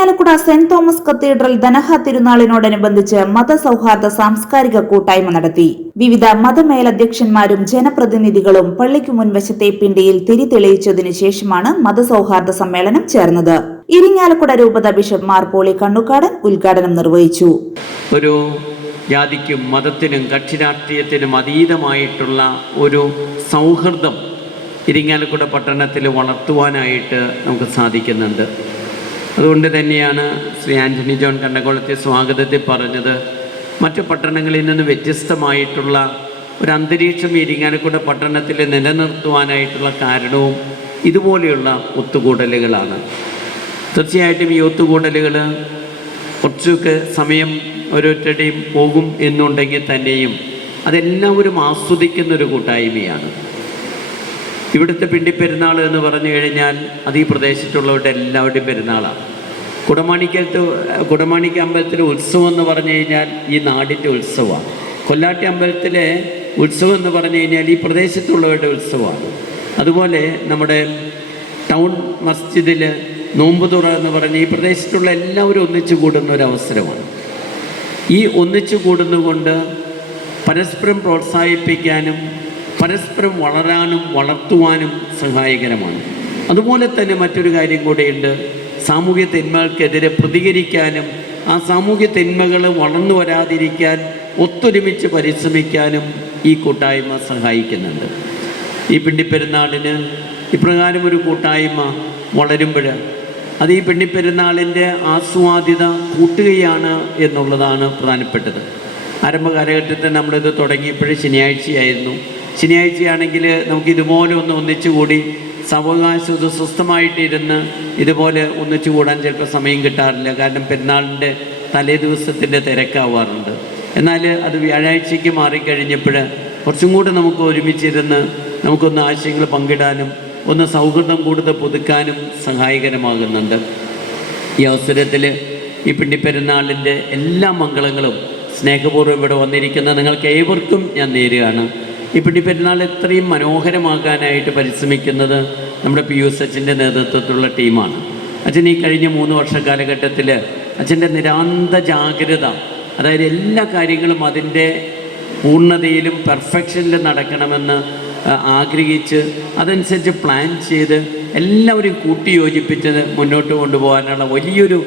Irinjalakuda saint Thomas cathedral ധനഹ തിരുനാളിനോടനുബന്ധിച്ച് മതസൗഹാർദ്ദ സാംസ്കാരിക കൂട്ടായ്മ നടത്തി. വിവിധ മതമേലധ്യക്ഷന്മാരും ജനപ്രതിനിധികളും പള്ളിക്കു മുൻവശത്തെ പിണ്ടിയിൽ തിരി തെളിയിച്ചതിനു ശേഷമാണ് മതസൗഹാർദ്ദ സമ്മേളനം ചേർന്നത്. ഇരിങ്ങാലക്കുട രൂപത ബിഷപ്പ് മാർ പോളി കണ്ണുക്കാടൻ ഉദ്ഘാടനം നിർവഹിച്ചു. ഒരു ജാതിക്കും മതത്തിനും കക്ഷി രാഷ്ട്രീയത്തിനും അതീതമായിട്ടുള്ള ഒരു സൗഹൃദം ഇരിങ്ങാലക്കുട പട്ടണത്തിൽ വളർത്തുവാനായിട്ട് നമുക്ക് സാധിക്കുന്നുണ്ട്. അതുകൊണ്ട് തന്നെയാണ് ശ്രീ ആന്റണി ജോൺ കണ്ടകോളത്തെ സ്വാഗതത്തിൽ പറഞ്ഞത്. മറ്റു പട്ടണങ്ങളിൽ നിന്ന് വ്യത്യസ്തമായിട്ടുള്ള ഒരു അന്തരീക്ഷം ഇരിങ്ങാലക്കുട പട്ടണത്തിൽ നിലനിർത്തുവാനായിട്ടുള്ള കാരണവും ഇതുപോലെയുള്ള ഒത്തുകൂടലുകളാണ്. തീർച്ചയായിട്ടും ഈ ഒത്തുകൂടലുകൾ കുറച്ചൊക്കെ സമയം ഓരോരുത്തരുടെയും പോകും എന്നുണ്ടെങ്കിൽ തന്നെയും അതെല്ലാവരും ആസ്വദിക്കുന്ന ഒരു കൂട്ടായ്മയാണ്. ഇവിടുത്തെ പിണ്ടിപ്പെരുന്നാൾ എന്ന് പറഞ്ഞു കഴിഞ്ഞാൽ അത് ഈ പ്രദേശത്തുള്ളവരുടെ എല്ലാവരുടെയും പെരുന്നാളാണ്. കുടമാണിക്കലത്ത് കുടമാണിക്ക അമ്പലത്തിലെ ഉത്സവം എന്ന് പറഞ്ഞു കഴിഞ്ഞാൽ ഈ നാടിന്റെ ഉത്സവമാണ്. കൊല്ലാട്ടി അമ്പലത്തിലെ ഉത്സവം എന്ന് പറഞ്ഞു കഴിഞ്ഞാൽ ഈ പ്രദേശത്തുള്ളവരുടെ ഉത്സവമാണ്. അതുപോലെ നമ്മുടെ ടൗൺ മസ്ജിദിൽ നോമ്പുതുറ എന്ന് പറഞ്ഞ് ഈ പ്രദേശത്തുള്ള എല്ലാവരും ഒന്നിച്ചു കൂടുന്ന ഒരു അവസരമാണ്. ഈ ഒന്നിച്ചു കൂടുന്നുകൊണ്ട് പരസ്പരം പ്രോത്സാഹിപ്പിക്കാനും പരസ്പരം വളരാനും വളർത്തുവാനും സഹായകരമാണ്. അതുപോലെ തന്നെ മറ്റൊരു കാര്യം കൂടെയുണ്ട്. സാമൂഹ്യ തിന്മകൾക്കെതിരെ പ്രതികരിക്കാനും ആ സാമൂഹ്യ തിന്മകൾ വളർന്നു വരാതിരിക്കാൻ ഒത്തൊരുമിച്ച് പരിശ്രമിക്കാനും ഈ കൂട്ടായ്മ സഹായിക്കുന്നുണ്ട്. ഈ പിണ്ടിപ്പെരുന്നാളിന് ഇപ്രകാരം ഒരു കൂട്ടായ്മ വളരുമ്പോൾ അത് ഈ പെണ്ണിപ്പെരുന്നാളിന്റെ ആസ്വാദ്യത കൂട്ടുകയാണ് എന്നുള്ളതാണ് പ്രധാനപ്പെട്ടത്. ആരംഭ കാലഘട്ടത്തിൽ നമ്മളിത് തുടങ്ങിയപ്പോഴേ ശനിയാഴ്ചയായിരുന്നു. ശനിയാഴ്ചയാണെങ്കിൽ നമുക്ക് ഇതുപോലെ ഒന്ന് ഒന്നിച്ചുകൂടി സാവകാശം സ്വസ്ഥമായിട്ടിരുന്ന് ഇതുപോലെ ഒന്നിച്ചു കൂടാൻ ചിലപ്പോൾ സമയം കിട്ടാറില്ല. കാരണം പെരുന്നാളിന്റെ തലേ ദിവസത്തിന്റെ തിരക്കാവാറുണ്ട്. എന്നാൽ അത് വ്യാഴാഴ്ചയ്ക്ക് മാറിക്കഴിഞ്ഞപ്പോൾ കുറച്ചും കൂടെ നമുക്ക് ഒരുമിച്ചിരുന്ന് നമുക്കൊന്ന് ആശയങ്ങൾ പങ്കിടാനും ഒന്ന് സൗഹൃദം കൂടുതൽ പുതുക്കാനും സഹായകരമാകുന്നുണ്ട്. ഈ അവസരത്തിൽ ഈ പിണ്ടിപ്പെരുന്നാളിന്റെ എല്ലാ മംഗളങ്ങളും സ്നേഹപൂർവം ഇവിടെ വന്നിരിക്കുന്ന നിങ്ങൾക്ക് ഏവർക്കും ഞാൻ നേരുകയാണ്. ഈ പെരുന്നാൾ ഇത്രയും മനോഹരമാക്കാനായിട്ട് പരിശ്രമിക്കുന്നത് നമ്മുടെ പി യു അച്ഛന്റെ നേതൃത്വത്തിലുള്ള ടീമാണ്. അച്ഛൻ ഈ കഴിഞ്ഞ മൂന്ന് വർഷ കാലഘട്ടത്തിൽ അച്ഛന്റെ നിരാന്ത ജാഗ്രത അതായത് എല്ലാ കാര്യങ്ങളും അതിന്റെ പൂർണതയിലും പെർഫെക്ഷനിലും നടക്കണമെന്ന് ആഗ്രഹിച്ച് അതനുസരിച്ച് പ്ലാൻ ചെയ്ത് എല്ലാവരും കൂട്ടിയോജിപ്പിച്ച് മുന്നോട്ട് കൊണ്ടുപോകാനുള്ള വലിയൊരു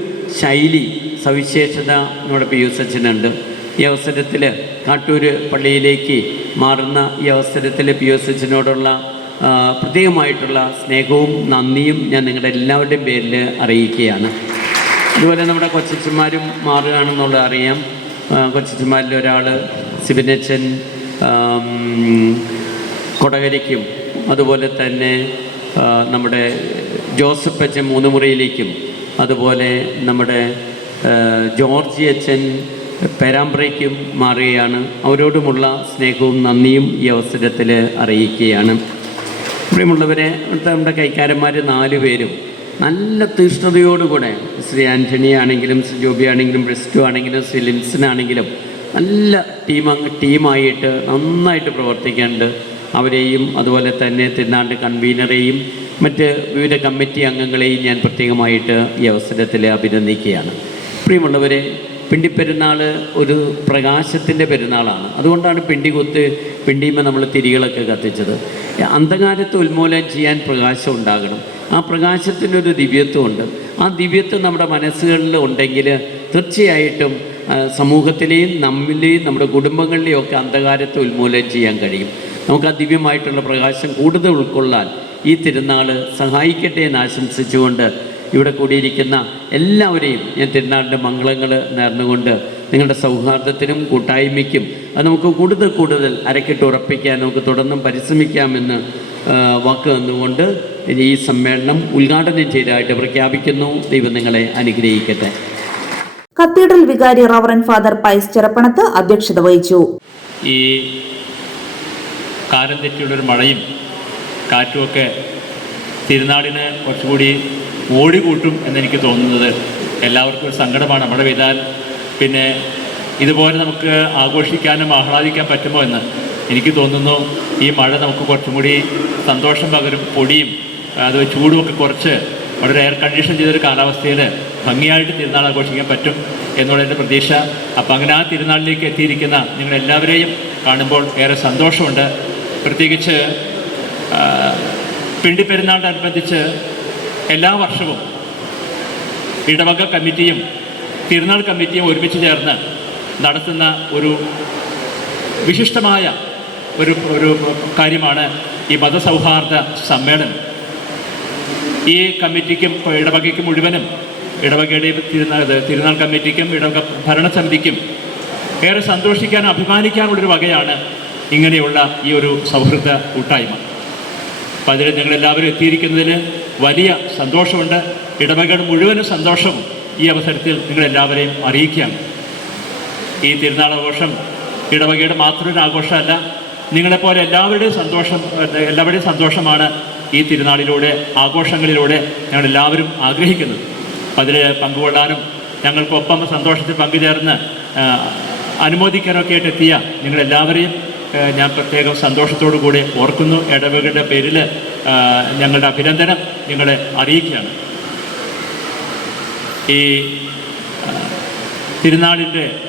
ശൈലി സവിശേഷത നമ്മുടെ പി യു സച്ചിനുണ്ട്. ഈ അവസരത്തിൽ കാട്ടൂർ പള്ളിയിലേക്ക് മാറുന്ന ഈ അവസരത്തിൽ പി എസ് എച്ചിനോടുള്ള പ്രത്യേകമായിട്ടുള്ള സ്നേഹവും നന്ദിയും ഞാൻ നിങ്ങളുടെ എല്ലാവരുടെയും പേരിൽ അറിയിക്കുകയാണ്. അതുപോലെ നമ്മുടെ കൊച്ചച്ചന്മാരും മാറുകയാണെന്നുള്ളത് അറിയാം. കൊച്ചച്ചന്മാരിൽ ഒരാൾ സിബിനച്ചൻ കൊടകരയ്ക്കും അതുപോലെ തന്നെ നമ്മുടെ ജോസഫ് അച്ഛൻ മൂന്നുമുറിയിലേക്കും അതുപോലെ നമ്മുടെ ജോർജി അച്ഛൻ പേരാമ്പ്രയ്ക്കും മാറുകയാണ് അവരോടുമുള്ള സ്നേഹവും നന്ദിയും ഈ അവസരത്തിൽ അറിയിക്കുകയാണ്. പ്രിയമുള്ളവരെ ഇവിടുത്തെ നമ്മുടെ കൈക്കാരന്മാർ നാലു പേരും. നല്ല തീഷ്ണതയോടുകൂടെ ശ്രീ ആന്റണി ആണെങ്കിലും ശ്രീ ജോബി ആണെങ്കിലും ബ്രിസ്റ്റു ആണെങ്കിലും ശ്രീ ലിൻസനാണെങ്കിലും നല്ല ടീം ടീമായിട്ട് നന്നായിട്ട് പ്രവർത്തിക്കേണ്ട അവരെയും അതുപോലെ തന്നെ തിരുനാണ്ട് കൺവീനറെയും മറ്റ് വിവിധ കമ്മിറ്റി അംഗങ്ങളെയും ഞാൻ പ്രത്യേകമായിട്ട് ഈ അവസരത്തിൽ അഭിനന്ദിക്കുകയാണ്. പ്രിയമുള്ളവരെ പിണ്ടിപ്പെരുന്നാൾ ഒരു പ്രകാശത്തിന്റെ പെരുന്നാളാണ്. അതുകൊണ്ടാണ് പിണ്ടികുത്ത് പിണ്ടിയുമ്പോൾ നമ്മൾ തിരികളൊക്കെ കത്തിച്ചത്. അന്ധകാരത്തെ ഉന്മൂലനം ചെയ്യാൻ പ്രകാശം ഉണ്ടാകണം. ആ പ്രകാശത്തിനൊരു ദിവ്യത്വമുണ്ട്. ആ ദിവ്യത്വം നമ്മുടെ മനസ്സുകളിൽ ഉണ്ടെങ്കിൽ തീർച്ചയായിട്ടും സമൂഹത്തിലെയും നമ്മിലെയും നമ്മുടെ കുടുംബങ്ങളിലെയും ഒക്കെ അന്ധകാരത്തെ ഉന്മൂലനം ചെയ്യാൻ കഴിയും. നമുക്ക് ആ ദിവ്യമായിട്ടുള്ള പ്രകാശം കൂടുതൽ ഉൾക്കൊള്ളാൻ ഈ തിരുനാൾ സഹായിക്കട്ടെ എന്ന് ആശംസിച്ചുകൊണ്ട് ഇവിടെ കൂടിയിരിക്കുന്ന എല്ലാവരെയും ഞാൻ തിരുനാളിന്റെ മംഗളങ്ങൾ നേർന്നുകൊണ്ട് നിങ്ങളുടെ സൗഹാർദ്ദത്തിനും കൂട്ടായ്മയ്ക്കും അത് നമുക്ക് കൂടുതൽ കൂടുതൽ അരക്കിട്ട് ഉറപ്പിക്കാൻ നമുക്ക് തുടർന്നും പരിശ്രമിക്കാമെന്ന് വാക്ക് തന്നുകൊണ്ട് ഈ സമ്മേളനം ഉദ്ഘാടനം ചെയ്തതായിട്ട് പ്രഖ്യാപിക്കുന്നു. ദൈവം നിങ്ങളെ അനുഗ്രഹിക്കട്ടെ. കത്തീഡ്രൽ വികാരി റവറൻ ഫാദർ പൈസ് ചെറപ്പണത്ത് അധ്യക്ഷത വഹിച്ചു. ഈ കാലം തെറ്റിയുള്ളൊരു മഴയും കാറ്റുമൊക്കെ തിരുനാളിന് കുറച്ചുകൂടി ഓടികൂട്ടും എന്നെനിക്ക് തോന്നുന്നത്. എല്ലാവർക്കും ഒരു സങ്കടമാണ്. മഴ വിതാൽ പിന്നെ ഇതുപോലെ നമുക്ക് ആഘോഷിക്കാനും ആഹ്ലാദിക്കാൻ പറ്റുമോ എന്ന് എനിക്ക് തോന്നുന്നു ഈ മഴ നമുക്ക് കുറച്ചും കൂടി സന്തോഷം പകരും. പൊടിയും അത് ചൂടുമൊക്കെ കുറച്ച് വളരെ എയർ കണ്ടീഷൻ ചെയ്തൊരു കാലാവസ്ഥയിൽ ഭംഗിയായിട്ട് തിരുനാൾ ആഘോഷിക്കാൻ പറ്റും എന്നുള്ളതിന്റെ പ്രതീക്ഷ. അപ്പോൾ അങ്ങനെ ആ തിരുനാളിലേക്ക് എത്തിയിരിക്കുന്ന നിങ്ങളെല്ലാവരെയും കാണുമ്പോൾ ഏറെ സന്തോഷമുണ്ട്. പ്രത്യേകിച്ച് പിണ്ടി പിണ്ടിപ്പെരുന്നാളിനനുബന്ധിച്ച് എല്ലാ വർഷവും ഇടവക കമ്മിറ്റിയും തിരുനാൾ കമ്മിറ്റിയും ഒരുമിച്ച് ചേർന്ന് നടത്തുന്ന ഒരു വിശിഷ്ടമായ ഒരു ഒരു കാര്യമാണ് ഈ മതസൗഹാർദ്ദ സമ്മേളനം. ഈ കമ്മിറ്റിക്കും ഇടവകയ്ക്കും മുഴുവനും ഇടവകയുടെ തിരുനാൾ തിരുനാൾ കമ്മിറ്റിക്കും ഇടവക ഭരണസമിതിക്കും ഏറെ സന്തോഷിക്കാനും അഭിമാനിക്കാനുള്ളൊരു വകയാണ് ഇങ്ങനെയുള്ള ഈ ഒരു സൗഹൃദ കൂട്ടായ്മ. അപ്പം അതിൽ നിങ്ങളെല്ലാവരും എത്തിയിരിക്കുന്നതിൽ വലിയ സന്തോഷമുണ്ട്. ഇടമകൾ മുഴുവനും സന്തോഷം ഈ അവസരത്തിൽ നിങ്ങളെല്ലാവരെയും അറിയിക്കാം ഈ തിരുനാൾ ആഘോഷം ഇടവകയുടെ മാത്രം ഒരു ആഘോഷമല്ല. നിങ്ങളെപ്പോലെ എല്ലാവരുടെയും സന്തോഷം എല്ലാവരുടെയും സന്തോഷമാണ് ഈ തിരുനാളിലൂടെ ആഘോഷങ്ങളിലൂടെ ഞങ്ങളെല്ലാവരും ആഗ്രഹിക്കുന്നത്. അതിൽ പങ്കുകൊള്ളാനും ഞങ്ങൾക്കൊപ്പം സന്തോഷത്തിൽ പങ്കുചേർന്ന് അനുമോദിക്കാനൊക്കെ ആയിട്ട് എത്തിയ നിങ്ങളെല്ലാവരെയും ഞാൻ പ്രത്യേകം സന്തോഷത്തോടു കൂടി ഓർക്കുന്നു. ഇടവകയുടെ പേരിൽ ഞങ്ങളുടെ അഭിനന്ദനം. നിങ്ങളെ അറിയിക്കുകയാണ്. ഈ തിരുനാളിന്റെ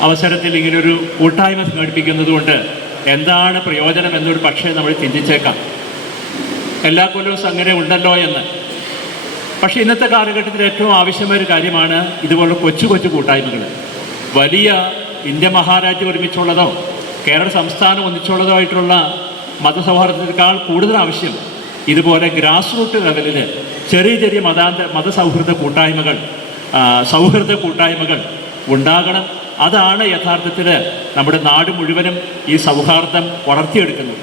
അവസരത്തിൽ ഇങ്ങനൊരു കൂട്ടായ്മ സംഘടിപ്പിക്കുന്നത് കൊണ്ട് എന്താണ് പ്രയോജനം എന്നൊരു പക്ഷേ നമ്മൾ ചിന്തിച്ചേക്കാം. എല്ലാ കൊല്ലവും അങ്ങനെ ഉണ്ടല്ലോ എന്ന്. പക്ഷേ ഇന്നത്തെ കാലഘട്ടത്തിൽ ഏറ്റവും ആവശ്യമായ ഒരു കാര്യമാണ് ഇതുപോലുള്ള കൊച്ചു കൊച്ചു കൂട്ടായ്മകൾ. വലിയ ഇന്ത്യ മഹാരാജ്യം ഒരുമിച്ചുള്ളതോ കേരള സംസ്ഥാനം ഒന്നിച്ചുള്ളതോ ആയിട്ടുള്ള മതസൗഹാർദ്ദത്തിനേക്കാൾ കൂടുതൽ ആവശ്യം ഇതുപോലെ ഗ്രാസ് റൂട്ട് ലെവലിൽ ചെറിയ ചെറിയ മതാന്ത മതസൗഹൃദ കൂട്ടായ്മകൾ സൗഹൃദ കൂട്ടായ്മകൾ ഉണ്ടാകണം. അതാണ് യഥാർത്ഥത്തിൽ നമ്മുടെ നാട് മുഴുവനും ഈ സൗഹാർദ്ദം വളർത്തിയെടുക്കുന്നത്.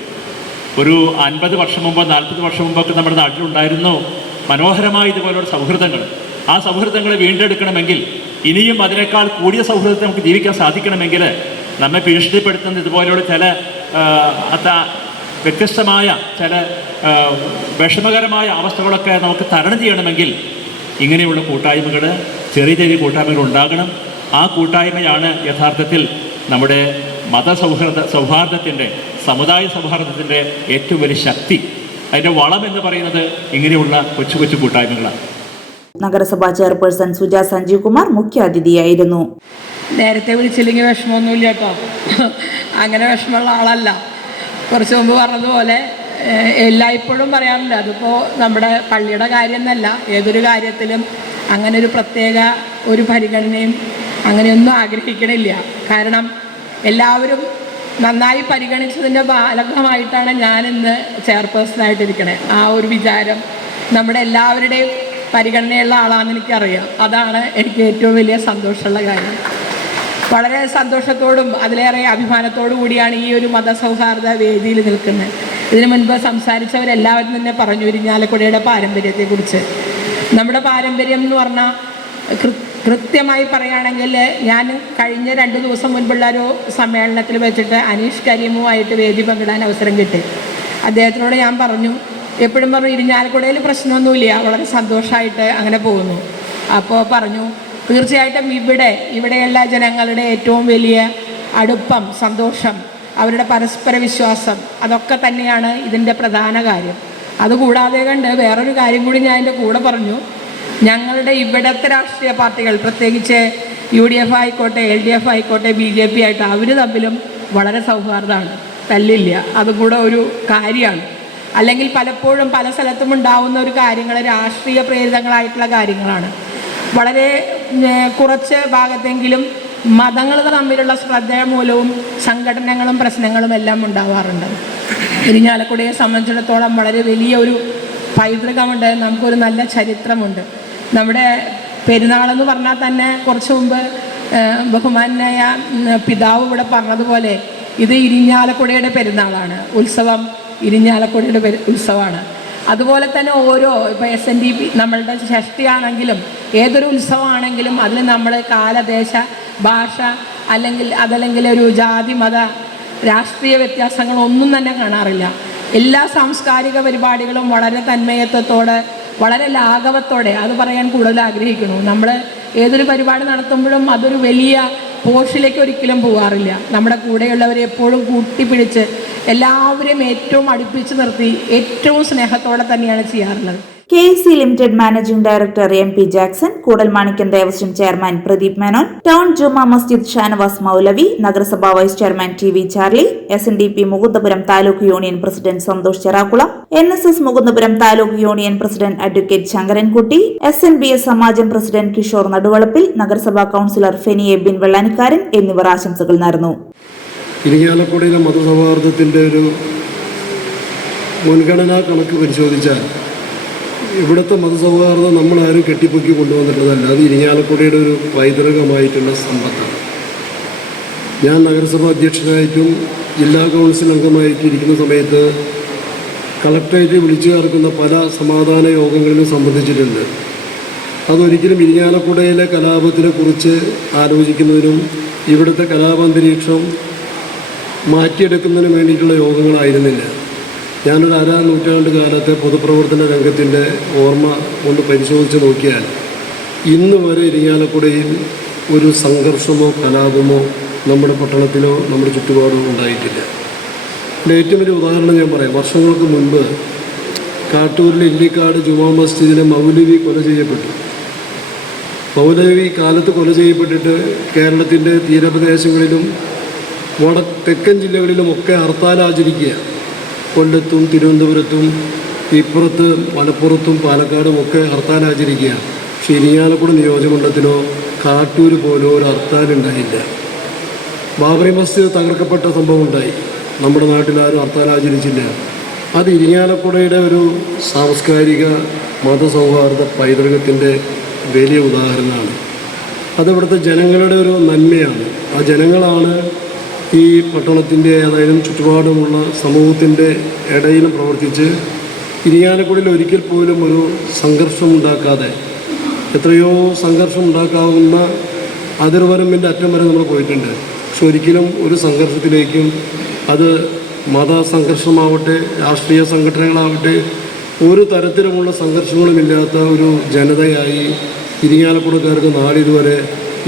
ഒരു അൻപത് വർഷം മുമ്പോ നാൽപ്പത് വർഷം മുമ്പൊക്കെ നമ്മുടെ നാട്ടിലുണ്ടായിരുന്നു മനോഹരമായ ഇതുപോലുള്ള സൗഹൃദങ്ങൾ. ആ സൗഹൃദങ്ങളെ വീണ്ടെടുക്കണമെങ്കിൽ ഇനിയും അതിനേക്കാൾ കൂടിയ സൗഹൃദത്തെ നമുക്ക് ജീവിക്കാൻ സാധിക്കണമെങ്കിൽ നമ്മെ ഭീഷണിപ്പെടുത്തുന്ന ഇതുപോലെയുള്ള ചില വ്യത്യസ്തമായ ചില വിഷമകരമായ അവസ്ഥകളൊക്കെ നമുക്ക് തരണം ചെയ്യണമെങ്കിൽ ഇങ്ങനെയുള്ള കൂട്ടായ്മകൾ ചെറിയ ചെറിയ കൂട്ടായ്മകൾ ഉണ്ടാകണം. ആ കൂട്ടായ്മയാണ് യഥാർത്ഥത്തിൽ നമ്മുടെ മതസൗഹൃദ സൗഹാർദ്ദത്തിന്റെ സമുദായ സൗഹാർദ്ദത്തിന്റെ ഏറ്റവും വലിയ ശക്തി. അതിന്റെ വളം എന്ന് പറയുന്നത് ഇങ്ങനെയുള്ള കൊച്ചു കൊച്ചു കൂട്ടായ്മകളാണ്. നഗരസഭാ ചെയർപേഴ്സൺ സുജാ സഞ്ജീവ് കുമാർ മുഖ്യാതിഥിയായിരുന്നു. നേരത്തെ വിളിച്ചില്ലെങ്കിൽ വിഷമമൊന്നുമില്ല കേട്ടോ. അങ്ങനെ വിഷമമുള്ള ആളല്ല. കുറച്ച് മുമ്പ് പറഞ്ഞതുപോലെ എല്ലായ്പ്പോഴും പറയാറുണ്ട്. അതിപ്പോൾ നമ്മുടെ പള്ളിയുടെ കാര്യം എന്നല്ല ഏതൊരു കാര്യത്തിലും അങ്ങനെ ഒരു പ്രത്യേക ഒരു പരിഗണനയും അങ്ങനെയൊന്നും ആഗ്രഹിക്കണില്ല. കാരണം എല്ലാവരും നന്നായി പരിഗണിച്ചതിന്റെ ബാലകമായിട്ടാണ് ഞാനിന്ന് ചെയർപേഴ്സണായിട്ടിരിക്കണേ. ആ ഒരു വിചാരം നമ്മുടെ എല്ലാവരുടെയും പരിഗണനയുള്ള ആളാണെന്ന് എനിക്കറിയാം. അതാണ് എനിക്ക് ഏറ്റവും വലിയ സന്തോഷമുള്ള കാര്യം. വളരെ സന്തോഷത്തോടും അതിലേറെ അഭിമാനത്തോടു കൂടിയാണ് ഈ ഒരു മതസൗഹാർദ്ദ വേദിയിൽ നിൽക്കുന്നത്. ഇതിനു മുൻപ് സംസാരിച്ചവരെല്ലാവരും തന്നെ പറഞ്ഞു ഇരിഞ്ഞാലക്കുടയുടെ പാരമ്പര്യത്തെക്കുറിച്ച്. നമ്മുടെ പാരമ്പര്യം എന്ന് പറഞ്ഞാൽ കൃത്യമായി പറയുകയാണെങ്കിൽ ഞാൻ കഴിഞ്ഞ രണ്ട് ദിവസം മുൻപുള്ള ഒരു സമ്മേളനത്തിൽ വെച്ചിട്ട് അനീഷ് കരീമുമായിട്ട് വേദി പങ്കിടാൻ അവസരം കിട്ടി. അദ്ദേഹത്തിനോട് ഞാൻ പറഞ്ഞു എപ്പോഴും പറഞ്ഞു ഇരിഞ്ഞാലക്കുടയിൽ പ്രശ്നമൊന്നുമില്ല വളരെ സന്തോഷമായിട്ട് അങ്ങനെ പോകുന്നു. അപ്പോൾ പറഞ്ഞു തീർച്ചയായിട്ടും ഇവിടെ ഇവിടെയുള്ള ജനങ്ങളുടെ ഏറ്റവും വലിയ അടുപ്പം സന്തോഷം അവരുടെ പരസ്പര വിശ്വാസം അതൊക്കെ തന്നെയാണ് ഇതിന്റെ പ്രധാന കാര്യം. അതുകൂടാതെ കണ്ട് വേറൊരു കാര്യം കൂടി ഞാൻ എന്റെ കൂടെ പറഞ്ഞു. ഞങ്ങളുടെ ഇവിടുത്തെ രാഷ്ട്രീയ പാർട്ടികൾ പ്രത്യേകിച്ച് യു ഡി എഫ് ആയിക്കോട്ടെ എൽ ഡി എഫ് ആയിക്കോട്ടെ ബി ജെ പി ആയിട്ട് അവർ തമ്മിലും വളരെ സൗഹാർദ്ദമാണ്. തല്ലില്ല. അതും കൂടെ ഒരു കാര്യമാണ്. അല്ലെങ്കിൽ പലപ്പോഴും പല സ്ഥലത്തും ഉണ്ടാവുന്ന ഒരു കാര്യങ്ങൾ രാഷ്ട്രീയ പ്രേരിതങ്ങളായിട്ടുള്ള കാര്യങ്ങളാണ്. വളരെ കുറച്ച് ഭാഗത്തെങ്കിലും മതങ്ങൾ തമ്മിലുള്ള ശ്രദ്ധ മൂലവും സംഘടനകളും പ്രശ്നങ്ങളും എല്ലാം ഉണ്ടാവാറുണ്ട്. ഇരിഞ്ഞാലക്കുടയെ സംബന്ധിച്ചിടത്തോളം വളരെ വലിയ ഒരു പൈതൃകമുണ്ട് നമുക്കൊരു നല്ല ചരിത്രമുണ്ട്. നമ്മുടെ പെരുന്നാളെന്ന് പറഞ്ഞാൽ തന്നെ കുറച്ച് മുമ്പ് ബഹുമാനായ പിതാവ് ഇവിടെ പറഞ്ഞതുപോലെ ഇത് ഇരിഞ്ഞാലക്കുടയുടെ പെരുന്നാളാണ്. ഉത്സവം ഇരിഞ്ഞാലക്കുടയുടെ ഉത്സവമാണ്. അതുപോലെ തന്നെ ഓരോ ഇപ്പോൾ എസ് എൻ ഡി പി നമ്മളുടെ ഷഷ്ടിയാണെങ്കിലും ഏതൊരു ഉത്സവമാണെങ്കിലും അതിൽ നമ്മൾ കാലദേശ ഭാഷ അല്ലെങ്കിൽ അതല്ലെങ്കിൽ ഒരു ജാതി മത രാഷ്ട്രീയ വ്യത്യാസങ്ങളൊന്നും തന്നെ കാണാറില്ല. എല്ലാ സാംസ്കാരിക പരിപാടികളും വളരെ തന്മയത്വത്തോടെ വളരെ ലാഘവത്തോടെ അത് പറയാൻ കൂടുതൽ ആഗ്രഹിക്കുന്നു. നമ്മൾ ഏതൊരു പരിപാടി നടത്തുമ്പോഴും അതൊരു വലിയ പോഷിലേക്ക് ഒരിക്കലും പോകാറില്ല നമ്മുടെ കൂടെയുള്ളവരെ എപ്പോഴും കൂട്ടിപ്പിടിച്ച് എല്ലാവരെയും ഏറ്റവും അടുപ്പിച്ച് നിർത്തി ഏറ്റവും സ്നേഹത്തോടെ തന്നെയാണ് ചെയ്യാറുള്ളത്. K C limited managing director M P Jackson Koodalmanikyam Devaswom chairman Pradeep Menon town Juma Masjid Shanavas മൗലവി നഗരസഭാ vice chairman T V Charlie S N D P Mukundapuram taluk union president Santhosh Cherakulam N S S Mukundapuram taluk union president advocate Sankarankutty S N B S Samajam president Kishore Naduvalappil നഗരസഭാ councillor Feni Ebin Vellanikkaran എന്നിവർ ആശംസകൾ നേർന്നു. ഇരിങ്ങാലക്കുടയിലെ ഒരു മുൻഗണനാ കണക്ക് പരിശോധിച്ചാൽ ഇവിടുത്തെ മതസൗഹാർദ്ദം നമ്മളാരും കെട്ടിപ്പൊക്കി കൊണ്ടുവന്നിട്ടുള്ളതല്ല അത് ഇരിങ്ങാലക്കുടയുടെ ഒരു പൈതൃകമായിട്ടുള്ള സമ്പത്താണ്. ഞാൻ നഗരസഭാ അധ്യക്ഷനായിട്ടും ജില്ലാ കൗൺസിൽ അംഗമായിട്ടും ഇരിക്കുന്ന സമയത്ത് കളക്ടറേറ്റ് വിളിച്ചു ചേർക്കുന്ന പല സമാധാന യോഗങ്ങളിലും സംബന്ധിച്ചിട്ടുണ്ട്. അതൊരിക്കലും ഇരിങ്ങാലക്കുടയിലെ കലാപത്തിനെ കുറിച്ച് ആലോചിക്കുന്നതിനും ഇവിടുത്തെ കലാപാന്തരീക്ഷം മാറ്റിയെടുക്കുന്നതിന് വേണ്ടിയിട്ടുള്ള യോഗങ്ങളായിരുന്നില്ല. ഞാനൊരു അര നൂറ്റാണ്ട് കാലത്തെ പൊതുപ്രവർത്തന രംഗത്തിന്റെ ഓർമ്മ ഒന്ന് പരിശോധിച്ച് നോക്കിയാൽ ഇന്ന് വരെ ഇരിങ്ങാലക്കുടയിൽ ഒരു സംഘർഷമോ കലാപമോ നമ്മുടെ പട്ടണത്തിലോ നമ്മുടെ ചുറ്റുപാടോ ഉണ്ടായിട്ടില്ല. എന്റെ ഏറ്റവും വലിയ ഉദാഹരണം ഞാൻ പറയാം. വർഷങ്ങൾക്ക് മുൻപ് കാട്ടൂരിലെ ഇല്ലിക്കാട് ജുമാ മസ്ജിദിലെ മൗലവി കൊല ചെയ്യപ്പെട്ടു. മൗലവി കാലത്ത് കൊല ചെയ്യപ്പെട്ടിട്ട് കേരളത്തിന്റെ തീരപ്രദേശങ്ങളിലും വട തെക്കൻ ജില്ലകളിലുമൊക്കെ ഹർത്താൽ ആചരിക്കുക കൊല്ലത്തും തിരുവനന്തപുരത്തും ഇപ്പുറത്ത് മലപ്പുറത്തും പാലക്കാടും ഒക്കെ ഹർത്താൽ ആചരിക്കുക പക്ഷേ ഇനിയാലക്കുട നിയോജകമണ്ഡലത്തിലോ കാട്ടൂർ പോലോ ഒരു ഹർത്താൽ ഉണ്ടായില്ല. ബാബറി മസ്ജിദ് തകർക്കപ്പെട്ട സംഭവം ഉണ്ടായി. നമ്മുടെ നാട്ടിൽ ആരും ഹർത്താൽ ആചരിച്ചില്ല അത് ഇരിങ്ങാലക്കുടയുടെ ഒരു സാംസ്കാരിക മതസൗഹാർദ്ദ പൈതൃകത്തിന്റെ വലിയ ഉദാഹരണമാണ്. അത് ജനങ്ങളുടെ ഒരു നന്മയാണ്. ആ ജനങ്ങളാണ് ഈ പട്ടണത്തിന്റെ ഏതായാലും ചുറ്റുപാടുമുള്ള സമൂഹത്തിന്റെ ഇടയിലും പ്രവർത്തിച്ച് ഇരിയാനക്കുടിയിൽ ഒരിക്കൽ പോലും ഒരു സംഘർഷം ഉണ്ടാക്കാതെ എത്രയോ സംഘർഷം ഉണ്ടാക്കാവുന്ന അതിർവരമ്പിന്റെ അറ്റം വരെ നമ്മൾ പോയിട്ടുണ്ട്. പക്ഷെ ഒരിക്കലും ഒരു സംഘർഷത്തിലേക്കും അത് മതസംഘർഷമാവട്ടെ രാഷ്ട്രീയ സംഘടനകളാവട്ടെ ഒരു തരത്തിലുമുള്ള സംഘർഷങ്ങളുമില്ലാത്ത ഒരു ജനതയായി ഇരിങ്ങാലക്കുടക്കാർക്ക് നാളിതുവരെ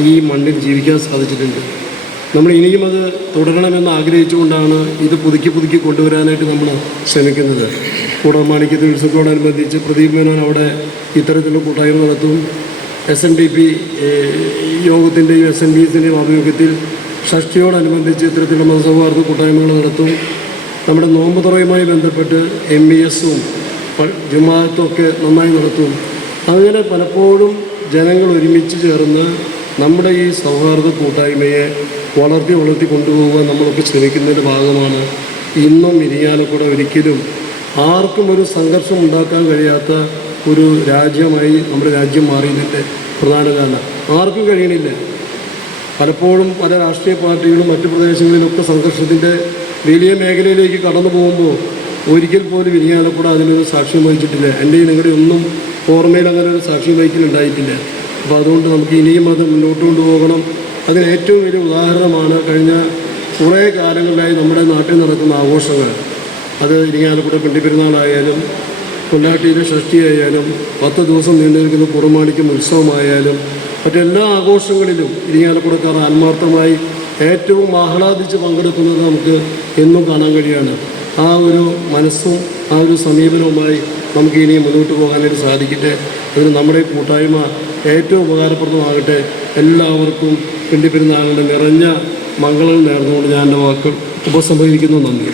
ഈ മണ്ണിൽ ജീവിക്കാൻ സാധിച്ചിട്ടുണ്ട്. നമ്മൾ ഇനിയും അത് തുടരണമെന്ന് ആഗ്രഹിച്ചുകൊണ്ടാണ് ഇത് പുതുക്കി പുതുക്കി കൊണ്ടുവരാനായിട്ട് നമ്മൾ ശ്രമിക്കുന്നത്. കൂടമാണിക്യത്തെ ഉത്സവത്തോടനുബന്ധിച്ച് പ്രദീപ് മേനോൻ അവിടെ ഇത്തരത്തിലുള്ള കൂട്ടായ്മ നടത്തും. എസ് എൻ ഡി പി യോഗത്തിന്റെയും എസ് എൻ ബി എസിന്റെയും ആഭിമുഖ്യത്തിൽ ഷഷ്ടിയോടനുബന്ധിച്ച് ഇത്തരത്തിലുള്ള മതസൗഹാർദ്ദ കൂട്ടായ്മകൾ നടത്തും. നമ്മുടെ നോമ്പ് തുറയുമായി ബന്ധപ്പെട്ട് എം ഇ എസും ജുമാത്തും ഒക്കെ നന്നായി നടത്തും. അങ്ങനെ പലപ്പോഴും ജനങ്ങൾ ഒരുമിച്ച് ചേർന്ന് നമ്മുടെ ഈ സൗഹാർദ്ദ കൂട്ടായ്മയെ വളർത്തി വളർത്തി കൊണ്ടുപോകാൻ നമ്മളൊക്കെ ശ്രമിക്കുന്നതിന്റെ ഭാഗമാണ് ഇന്നും ഇനിയാലക്കൂടെ ഒരിക്കലും ആർക്കും ഒരു സംഘർഷം ഉണ്ടാക്കാൻ കഴിയാത്ത ഒരു രാജ്യമായി നമ്മുടെ രാജ്യം മാറിയതിന്റെ പ്രധാന കാരണം. ആർക്കും കഴിയണില്ല. പലപ്പോഴും പല രാഷ്ട്രീയ പാർട്ടികളും മറ്റു പ്രദേശങ്ങളിലൊക്കെ സംഘർഷത്തിന്റെ വലിയ മേഖലയിലേക്ക് കടന്നു പോകുമ്പോൾ ഒരിക്കൽ പോലും ഇനിയാലക്കൂടെ അതിനൊരു സാക്ഷ്യം വഹിച്ചിട്ടില്ല. എന്റെ നിങ്ങളുടെ ഒന്നും ഓർമ്മയിൽ അങ്ങനെ ഒരു സാക്ഷ്യം വഹിക്കലുണ്ടായിട്ടില്ല. അപ്പോൾ അതുകൊണ്ട് നമുക്ക് ഇനിയും അത് മുന്നോട്ട് കൊണ്ടുപോകണം. അതിന് ഏറ്റവും വലിയ ഉദാഹരണമാണ് കഴിഞ്ഞ കുറേ കാലങ്ങളിലായി നമ്മുടെ നാട്ടിൽ നടക്കുന്ന ആഘോഷങ്ങൾ. അത് ഇരിങ്ങാലക്കുട പിണ്ടിപ്പെരുന്നാളായാലും കൊല്ലാട്ടിയിലെ ഷഷ്ടിയായാലും പത്ത് ദിവസം നീണ്ടു നിൽക്കുന്ന കുറുമാണിക്കും ഉത്സവമായാലും മറ്റെല്ലാ ആഘോഷങ്ങളിലും ഇരിങ്ങാലക്കുടക്കാർ ആത്മാർത്ഥമായി ഏറ്റവും ആഹ്ലാദിച്ച് പങ്കെടുക്കുന്നത് നമുക്ക് എന്നും കാണാൻ കഴിയാണ്. ആ ഒരു മനസ്സും ആ ഒരു സമീപനവുമായി നമുക്ക് ഇനി മുന്നോട്ട് പോകാനായിട്ട് സാധിക്കട്ടെ. അതിന് നമ്മുടെ കൂട്ടായ്മ ഏറ്റവും ഉപകാരപ്രദമാകട്ടെ. എല്ലാവർക്കും പിണ്ടിപ്പെരുന്നാളുടെ നിറഞ്ഞ മംഗളങ്ങൾ നേർന്നുകൊണ്ട് ഞാൻ എന്റെ വാക്ക് ഉപസംഹരിക്കുന്നു. നന്ദി.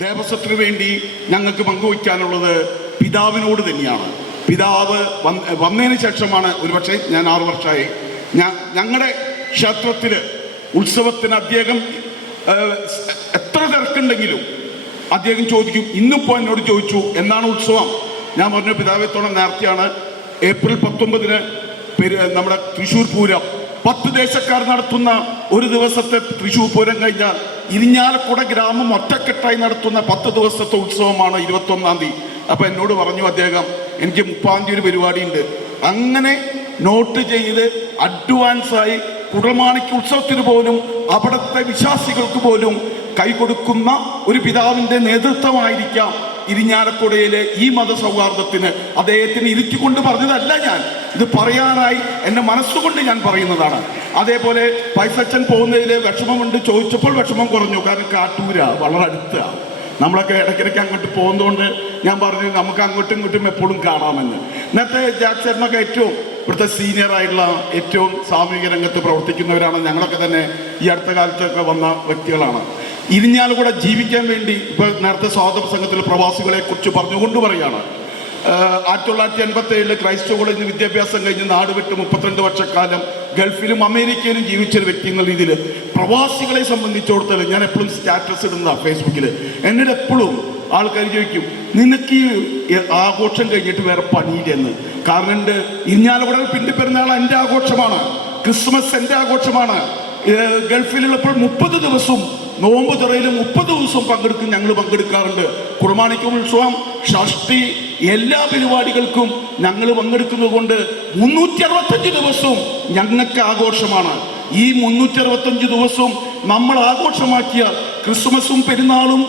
ദേവസ്വത്തിന് വേണ്ടി ഞങ്ങൾക്ക് പങ്കുവയ്ക്കാനുള്ളത് പിതാവിനോട് തന്നെയാണ്. പിതാവ് വന്ന് വന്നതിന് ശേഷമാണ് ഒരുപക്ഷെ ഞാൻ ആറു വർഷമായി. ഞങ്ങളുടെ ക്ഷേത്രത്തിൽ ഉത്സവത്തിന് അദ്ദേഹം എത്ര തിരക്കുണ്ടെങ്കിലും അദ്ദേഹം ചോദിക്കും ഇന്നിപ്പോൾ എന്നോട് ചോദിച്ചു എന്നാണ് ഉത്സവം? ഞാൻ പറഞ്ഞു പിതാവിത്തോളം നേരത്തെയാണ് ഏപ്രിൽ പത്തൊമ്പതിന് നമ്മുടെ തൃശ്ശൂർ പൂരം. പത്ത് ദേശക്കാർ നടത്തുന്ന ഒരു ദിവസത്തെ തൃശ്ശൂർ പൂരം കഴിഞ്ഞാൽ ഇരിഞ്ഞാലക്കുട ഗ്രാമം ഒറ്റക്കെട്ടായി നടത്തുന്ന പത്ത് ദിവസത്തെ ഉത്സവമാണ് ഇരുപത്തൊന്നാം തീയതി. അപ്പം എന്നോട് പറഞ്ഞു അദ്ദേഹം എനിക്ക് മുപ്പാം തീയതി ഒരു പരിപാടിയുണ്ട്. അങ്ങനെ നോട്ട് ചെയ്ത് അഡ്വാൻസായി കുടമാണിക്ക് ഉത്സവത്തിന് പോലും അവിടുത്തെ വിശ്വാസികൾക്ക് പോലും കൈ കൊടുക്കുന്ന ഒരു പിതാവിന്റെ നേതൃത്വമായിരിക്കാം ഇരിഞ്ഞാലക്കുടയിലെ ഈ മതസൗഹാർദ്ദത്തിന് അദ്ദേഹത്തിന് ഇരുത്തിക്കൊണ്ട് പറഞ്ഞതല്ല ഞാൻ. ഇത് പറയാനായി എന്റെ മനസ്സുകൊണ്ട് ഞാൻ പറയുന്നതാണ്. അതേപോലെ പൈസച്ചൻ പോകുന്നതിൽ വിഷമമുണ്ട്. ചോദിച്ചപ്പോൾ വിഷമം കുറഞ്ഞു. കാരണം കാട്ടൂര വളരെ അടുത്ത. നമ്മളൊക്കെ ഇടയ്ക്കിടയ്ക്ക് അങ്ങോട്ട് പോകുന്നതുകൊണ്ട് ഞാൻ പറഞ്ഞു നമുക്ക് അങ്ങോട്ടും ഇങ്ങോട്ടും എപ്പോഴും കാണാമെന്ന്. ഇന്നത്തെ ജാക്സേട്ടനൊക്കെ ഏറ്റവും ഇവിടുത്തെ സീനിയർ ആയിട്ടുള്ള ഏറ്റവും സാമൂഹിക രംഗത്ത് പ്രവർത്തിക്കുന്നവരാണ് ഞങ്ങളൊക്കെ തന്നെ ഈ അടുത്ത കാലത്തൊക്കെ വന്ന വ്യക്തികളാണ്. ഇരിഞ്ഞാലുകൂടെ ജീവിക്കാൻ വേണ്ടി ഇപ്പോൾ നേരത്തെ സ്വാതന്ത്ര്യ സംഘത്തിൽ പ്രവാസികളെ കുറിച്ച് പറഞ്ഞുകൊണ്ട് പറയാണ് ആഹ് ആയിരത്തി തൊള്ളായിരത്തി എൺപത്തി ഏഴിൽ ക്രൈസ്തവ കോളേജിൽ വിദ്യാഭ്യാസം കഴിഞ്ഞ് നാട് വിട്ട് മുപ്പത്തിരണ്ട് വർഷക്കാലം ഗൾഫിലും അമേരിക്കയിലും ജീവിച്ചൊരു വ്യക്തി എന്ന രീതിയിൽ പ്രവാസികളെ സംബന്ധിച്ചിടത്തോളം ഞാൻ എപ്പോഴും സ്റ്റാറ്റസ് ഇടുന്ന ഫേസ്ബുക്കിൽ എന്നോട് എപ്പോഴും ആൾക്കാർ ചോദിക്കും നിനക്ക് ഈ ആഘോഷം കഴിഞ്ഞിട്ട് വേറെ പണിയില്ലെന്ന് കാരണം ഉണ്ട് ഇരിഞ്ഞാലക്കുട പിണ്ടി പെരുന്നാൾ എന്റെ ആഘോഷമാണ്. ക്രിസ്മസ് എന്റെ ആഘോഷമാണ്. ഗൾഫിലുള്ളപ്പോൾ മുപ്പത് ദിവസവും നോമ്പ് തുറയിൽ മുപ്പത് ദിവസം പങ്കെടുക്കും ഞങ്ങൾ പങ്കെടുക്കാറുണ്ട്. കുർബാനയ്ക്കും ഉത്സവം ഷഷ്ടി എല്ലാ പരിപാടികൾക്കും ഞങ്ങൾ പങ്കെടുക്കുന്നത് കൊണ്ട് മുന്നൂറ്റി അറുപത്തഞ്ച് ദിവസവും ഞങ്ങൾക്ക് ആഘോഷമാണ്. ഈ മുന്നൂറ്റി അറുപത്തഞ്ച് ദിവസവും നമ്മൾ ആഘോഷമാക്കിയ ക്രിസ്മസും പെരുന്നാളും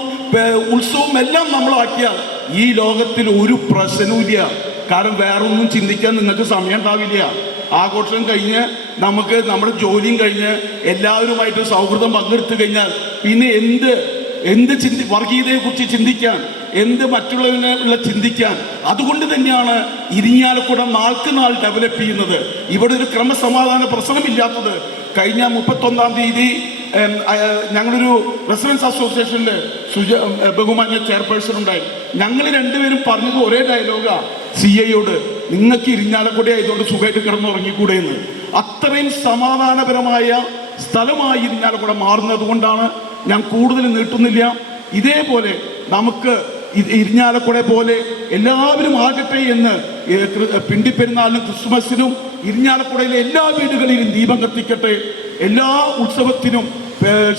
ഉത്സവം എല്ലാം നമ്മളാക്കിയാൽ ഈ ലോകത്തിൽ ഒരു പ്രശ്നവും ഇല്ല കാരണം വേറൊന്നും ചിന്തിക്കാൻ നിങ്ങൾക്ക് സമയം ഉണ്ടാവില്ല. ആഘോഷം കഴിഞ്ഞ് നമുക്ക് നമ്മുടെ ജോലിയും കഴിഞ്ഞ് എല്ലാവരുമായിട്ട് സൗഹൃദം പങ്കെടുത്തു കഴിഞ്ഞാൽ പിന്നെ എന്ത് എന്ത് ചിന്തി വർഗീയതയെക്കുറിച്ച് ചിന്തിക്കാൻ എന്ത് മറ്റുള്ളവനെ ഉള്ള ചിന്തിക്കാൻ അതുകൊണ്ട് തന്നെയാണ് ഇരിഞ്ഞാലക്കുടം നാൾക്ക് നാൾ ഡെവലപ്പ് ചെയ്യുന്നത്. ഇവിടെ ഒരു ക്രമസമാധാന പ്രശ്നമില്ലാത്തത് കഴിഞ്ഞ മുപ്പത്തൊന്നാം തീയതി ഞങ്ങളൊരു റെസിഡൻസ് അസോസിയേഷനിൽ സുജ ബഹുമാന്യ ചെയർപേഴ്സൺ ഉണ്ടായി ഞങ്ങൾ രണ്ടുപേരും പറഞ്ഞത് ഒരേ ഡയലോഗാണ് സി ഐയോട് നിങ്ങൾക്ക് ഇരിഞ്ഞാലക്കൂടെ ആയതുകൊണ്ട് സുഖമായിട്ട് കിടന്നുറങ്ങിക്കൂടെ എന്ന് അത്രയും സമാധാനപരമായ സ്ഥലമായി ഇരിഞ്ഞാലക്കുട മാറുന്നത് കൊണ്ടാണ് ഞാൻ കൂടുതൽ നീട്ടുന്നില്ല. ഇതേപോലെ നമുക്ക് ഇരിഞ്ഞാലക്കുട പോലെ എല്ലാവരും ആകട്ടെ എന്ന് പിണ്ടിപ്പെരുന്നാളിനും ക്രിസ്മസിനും ഇരിഞ്ഞാലക്കുടയിലെ എല്ലാ വീടുകളിലും ദീപം കത്തിക്കട്ടെ. എല്ലാ ഉത്സവത്തിനും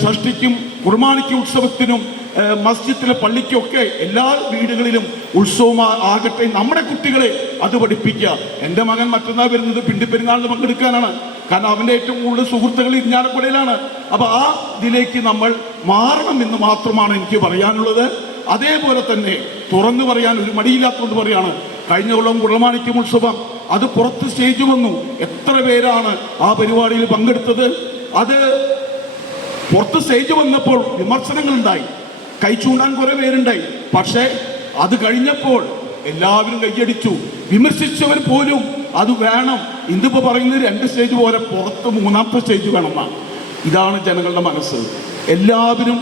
ഷഷ്ടിക്കും കുർമാണിക്ക് ഉത്സവത്തിനും മസ്ജിദിലെ പള്ളിക്കൊക്കെ എല്ലാ വീടുകളിലും ഉത്സവം ആകട്ടെ നമ്മുടെ കുട്ടികളെ അത് പഠിപ്പിക്കുക. എന്റെ മകൻ മറ്റന്നാൾ വരുന്നത് പിണ്ടിപ്പെരുന്നാളിന് പങ്കെടുക്കാനാണ്. കാരണം അവന്റെ ഏറ്റവും കൂടുതൽ സുഹൃത്തുക്കൾ ഇരിഞ്ഞാലക്കുടയിലാണ് അപ്പോൾ ആ ഇതിലേക്ക് നമ്മൾ മാറണം എന്ന് മാത്രമാണ് എനിക്ക് പറയാനുള്ളത്. അതേപോലെ തന്നെ തുറന്നു പറയാൻ ഒരു മടിയില്ലാത്തതുകൊണ്ട് പറയാണ് കഴിഞ്ഞ കൊല്ലം കുളമാണിക്യം ഉത്സവം. അത് പുറത്ത് സ്റ്റേജ് വന്നു. എത്ര പേരാണ് ആ പരിപാടിയിൽ പങ്കെടുത്തത്? അത് പുറത്ത് സ്റ്റേജ് വന്നപ്പോൾ വിമർശനങ്ങൾ ഉണ്ടായി കൈ ചൂണ്ടാൻ കുറെ പേരുണ്ടായി. പക്ഷേ അത് കഴിഞ്ഞപ്പോൾ എല്ലാവരും കൈയടിച്ചു. വിമർശിച്ചവർ പോലും അത് വേണം. ഇന്നിപ്പോ പറയുന്നത് രണ്ട് സ്റ്റേജ് പോലെ പുറത്ത് മൂന്നാമത്തെ സ്റ്റേജ് വേണമെന്നാണ് ഇതാണ് ജനങ്ങളുടെ മനസ്സ്. എല്ലാവരും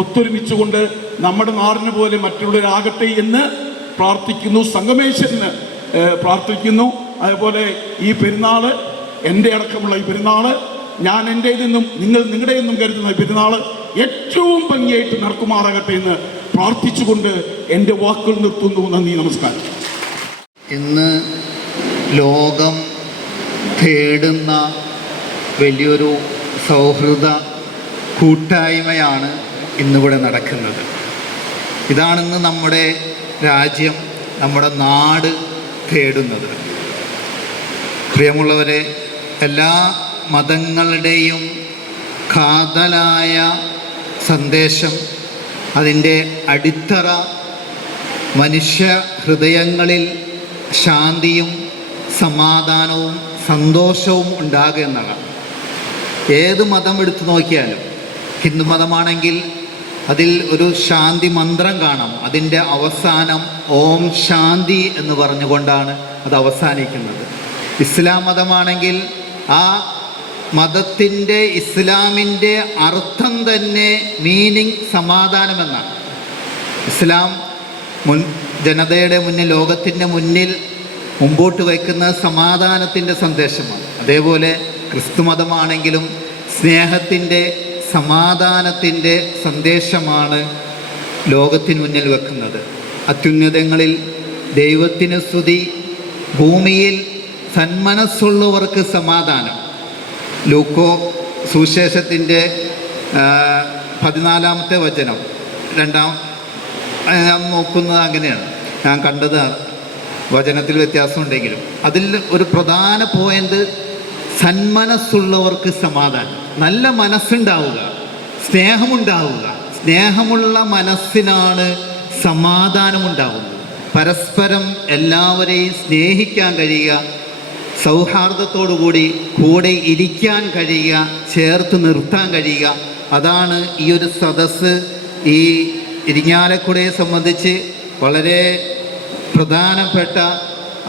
ഒത്തൊരുമിച്ചുകൊണ്ട് നമ്മുടെ നാടിന് പോലെ മറ്റുള്ളവരാകട്ടെ എന്ന് പ്രാർത്ഥിക്കുന്നു. സംഗമേശ്വരന് പ്രാർത്ഥിക്കുന്നു. അതുപോലെ ഈ പെരുന്നാൾ എന്റെ അടക്കമുള്ള ഈ പെരുന്നാൾ ഞാൻ എന്റേതെന്നും നിങ്ങൾ നിങ്ങളുടെയെന്നും കരുതുന്ന ഈ പെരുന്നാൾ ഏറ്റവും ഭംഗിയായിട്ട് നടക്കുമാറാകട്ടെ എന്ന് പ്രാർത്ഥിച്ചുകൊണ്ട് എന്റെ വാക്കുകൾ നിർത്തുന്നു. നന്ദി നമസ്കാരം. ഇന്ന് ലോകം തേടുന്ന വലിയൊരു സൗഹൃദ കൂട്ടായ്മയാണ് ഇന്നിവിടെ നടക്കുന്നത്. ഇതാണിന്ന് നമ്മുടെ രാജ്യം നമ്മുടെ നാട് തേടുന്നത്. പ്രിയമുള്ളവരെ എല്ലാ മതങ്ങളുടെയും കാതലായ സന്ദേശം അതിന്റെ അടിത്തറ മനുഷ്യ ഹൃദയങ്ങളിൽ ശാന്തിയും സമാധാനവും സന്തോഷവും ഉണ്ടാകുക എന്നതാണ്. ഏത് മതം എടുത്തു നോക്കിയാലും ഹിന്ദു മതമാണെങ്കിൽ അതിൽ ഒരു ശാന്തി മന്ത്രം കാണാം. അതിന്റെ അവസാനം ഓം ശാന്തി എന്ന് പറഞ്ഞുകൊണ്ടാണ് അത് അവസാനിക്കുന്നത്. ഇസ്ലാം മതമാണെങ്കിൽ ആ മതത്തിന്റെ ഇസ്ലാമിന്റെ അർത്ഥം തന്നെ മീനിങ് സമാധാനമെന്നാണ്. ഇസ്ലാം മുൻ ജനതയുടെ മുന്നിൽ ലോകത്തിന്റെ മുന്നിൽ മുമ്പോട്ട് വയ്ക്കുന്ന സമാധാനത്തിന്റെ സന്ദേശമാണ്. അതേപോലെ ക്രിസ്തു മതമാണെങ്കിലും സ്നേഹത്തിന്റെ സമാധാനത്തിന്റെ സന്ദേശമാണ് ലോകത്തിന് മുന്നിൽ വെക്കുന്നത്. അത്യുന്നതങ്ങളിൽ ദൈവത്തിന് സ്തുതി ഭൂമിയിൽ സന്മനസ്സുള്ളവർക്ക് സമാധാനം. ലൂക്കോ സുവിശേഷത്തിന്റെ പതിനാലാമത്തെ വചനം. രണ്ടാം ഞാൻ നോക്കുന്നത് അങ്ങനെയാണ്. ഞാൻ കണ്ടത് വചനത്തിൽ വ്യത്യാസമുണ്ടെങ്കിലും. അതിൽ ഒരു പ്രധാന പോയിന്റ് സന്മനസ്സുള്ളവർക്ക് സമാധാനം. നല്ല മനസ്സുണ്ടാവുക സ്നേഹമുണ്ടാവുക. സ്നേഹമുള്ള മനസ്സിനാണ് സമാധാനമുണ്ടാവുന്നത്. പരസ്പരം എല്ലാവരെയും സ്നേഹിക്കാൻ കഴിയുക സൗഹാർദ്ദത്തോടുകൂടി കൂടെ ഇരിക്കാൻ കഴിയുക ചേർത്ത് നിർത്താൻ കഴിയുക. അതാണ് ഈ ഒരു സദസ്സ് ഈ ഇരിങ്ങാലക്കുടയെ സംബന്ധിച്ച് വളരെ പ്രധാനപ്പെട്ട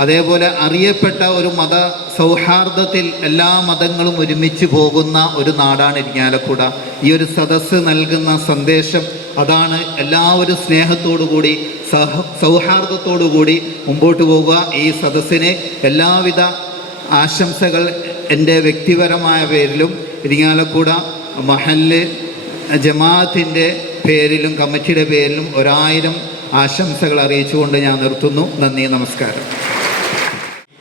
അതേപോലെ അറിയപ്പെട്ട ഒരു മത സൗഹാർദ്ദത്തിൽ എല്ലാ മതങ്ങളും ഒരുമിച്ച് പോകുന്ന ഒരു നാടാണ് ഇരിങ്ങാലക്കുട. ഈ ഒരു സദസ്സ് നൽകുന്ന സന്ദേശം അതാണ് എല്ലാവരും സ്നേഹത്തോടു കൂടി സഹ സൗഹാർദ്ദത്തോടു കൂടി മുമ്പോട്ട് പോവുക. ഈ സദസ്സിനെ എല്ലാവിധ ആശംസകൾ എന്റെ വ്യക്തിപരമായ പേരിലും ഇരിങ്ങാലക്കുട മഹല്ല് ജമാഅത്തിന്റെ പേരിലും കമ്മിറ്റിയുടെ പേരിലും ഒരായിരം ആശംസകൾ അറിയിച്ചുകൊണ്ട് ഞാൻ നിർത്തുന്നു. നന്ദി നമസ്കാരം.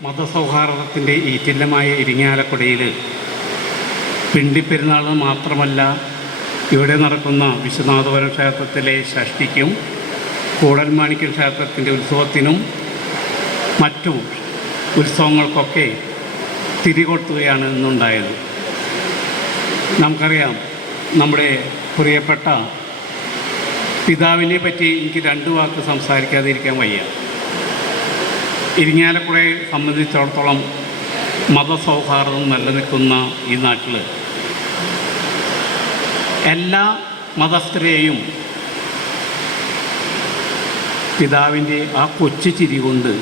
മതസൗഹാർദ്ദത്തിന്റെ ഈറ്റില്ലമായ ഇരിങ്ങാലക്കുടയിൽ പിണ്ടിപ്പെരുന്നാൾ മാത്രമല്ല ഇവിടെ നടക്കുന്ന വിശ്വനാഥപുരം ക്ഷേത്രത്തിലെ ഷഷ്ടിക്കും കൂടൽമാണിക്യം ക്ഷേത്രത്തിന്റെ ഉത്സവത്തിനും മറ്റു ഉത്സവങ്ങൾക്കൊക്കെ തിരികൊടുത്തുകയാണ് ഇന്നുണ്ടായത്. നമുക്കറിയാം നമ്മുടെ പ്രിയപ്പെട്ട പിതാവിനെ പറ്റി എനിക്ക് രണ്ട് വാക്ക് സംസാരിക്കാതിരിക്കാൻ വയ്യ. ഇരിങ്ങാലക്കുടയെ സംബന്ധിച്ചിടത്തോളം മതസൗഹാർദ്ദം നിലനിൽക്കുന്ന ഈ നാട്ടിൽ എല്ലാ മതസ്ഥരെയും പിതാവിന്റെ ആ കൊച്ചു ചിരി കൊണ്ട്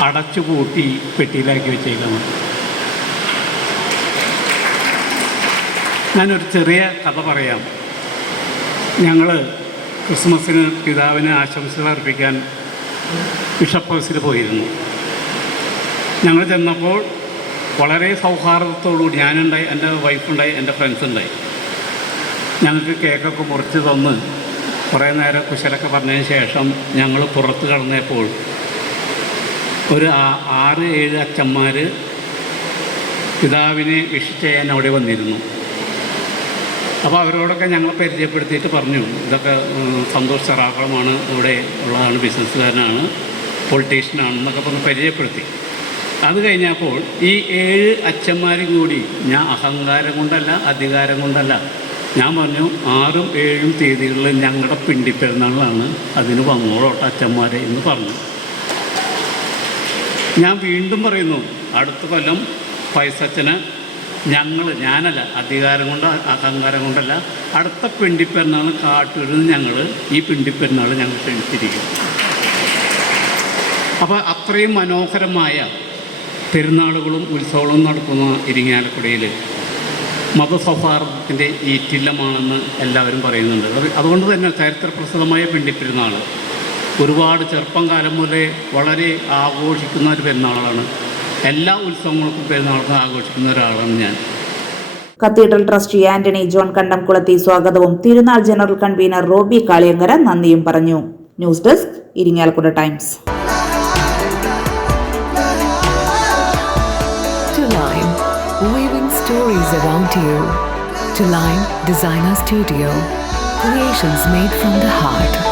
അടച്ചുപൂട്ടി പെട്ടിയിലാക്കി വെച്ചേക്കാണ് ഞാനൊരു ചെറിയ കഥ പറയാം. ഞങ്ങൾ ക്രിസ്മസിന് പിതാവിന് ആശംസകൾ അർപ്പിക്കാൻ ബിഷപ്പ് ഹൗസിൽ പോയിരുന്നു. ഞങ്ങൾ ചെന്നപ്പോൾ വളരെ സൗഹാർദ്ദത്തോടുകൂടി ഞാനുണ്ടായി എന്റെ വൈഫുണ്ടായി എന്റെ ഫ്രണ്ട്സ് ഉണ്ടായി ഞങ്ങൾക്ക് കേക്കൊക്കെ മുറിച്ച് തന്ന് കുറേ നേരം കുശലൊക്കെ പറഞ്ഞതിന് ശേഷം ഞങ്ങൾ പുറത്ത് കടന്നപ്പോൾ ഒരു ആറ് ഏഴ് അച്ഛന്മാർ പിതാവിനെ വിഷ് ചെയ്യാൻ അവിടെ വന്നിരുന്നു. അപ്പോൾ അവരോടൊക്കെ ഞങ്ങളെ പരിചയപ്പെടുത്തിയിട്ട് പറഞ്ഞു ഇതൊക്കെ സന്തോഷ് ചെറാക്കുളമാണ് ഇവിടെ ഉള്ളതാണ് ബിസിനസ്സുകാരനാണ് പൊളിറ്റീഷ്യനാണെന്നൊക്കെ പറഞ്ഞ് പരിചയപ്പെടുത്തി. അത് കഴിഞ്ഞപ്പോൾ ഈ ഏഴ് അച്ഛന്മാരും കൂടി ഞാൻ അഹങ്കാരം കൊണ്ടല്ല അധികാരം കൊണ്ടല്ല ഞാൻ പറഞ്ഞു ആറും ഏഴും തീയതികളിൽ ഞങ്ങളുടെ പിണ്ടിപ്പെരുന്നാളാണ് അതിന് വന്നോളോട്ടെ അച്ഛന്മാരെ എന്ന് പറഞ്ഞു. ഞാൻ വീണ്ടും പറയുന്നു അടുത്ത കൊല്ലം പൈസച്ചന് ഞങ്ങൾ ഞാനല്ല അധികാരം കൊണ്ട് അഹങ്കാരം കൊണ്ടല്ല അടുത്ത പിണ്ടിപ്പെരുന്നാൾ കാട്ടൂരിൽ ഞങ്ങൾ ഈ പിണ്ടിപ്പെരുന്നാൾ ഞങ്ങൾ ക്ഷണിച്ചിരിക്കും. അപ്പോൾ അത്രയും മനോഹരമായ പെരുന്നാളുകളും ഉത്സവങ്ങളും നടക്കുന്ന ഇരിങ്ങാലക്കുടയിൽ മതസൗഹാർദ്ദത്തിന്റെ ഈറ്റില്ലമാണെന്ന് എല്ലാവരും പറയുന്നുണ്ട്. അതുകൊണ്ട് തന്നെ ചരിത്രപ്രസിദ്ധമായ പിണ്ടിപ്പെരുന്നാൾ ഒരുപാട് ചെറുപ്പം കാലം മുതലേ വളരെ ആഘോഷിക്കുന്ന ഒരു പെരുന്നാളാണ് എല്ലാ ഉത്സവങ്ങൾക്കും പെരുന്നാൾക്കും ആഘോഷിക്കുന്ന ഒരാളാണ് ഞാൻ കത്തീഡ്രൽ ട്രസ്റ്റി ആന്റണി ജോൺ കണ്ടംകുളത്തി സ്വാഗതവും തിരുനാൾ ജനറൽ കൺവീനർ റോബി കാളിയങ്കര നന്ദിയും പറഞ്ഞു news desk Irinjalakuda Times weaving stories around you. To Line Designer Studio, creations made from the heart.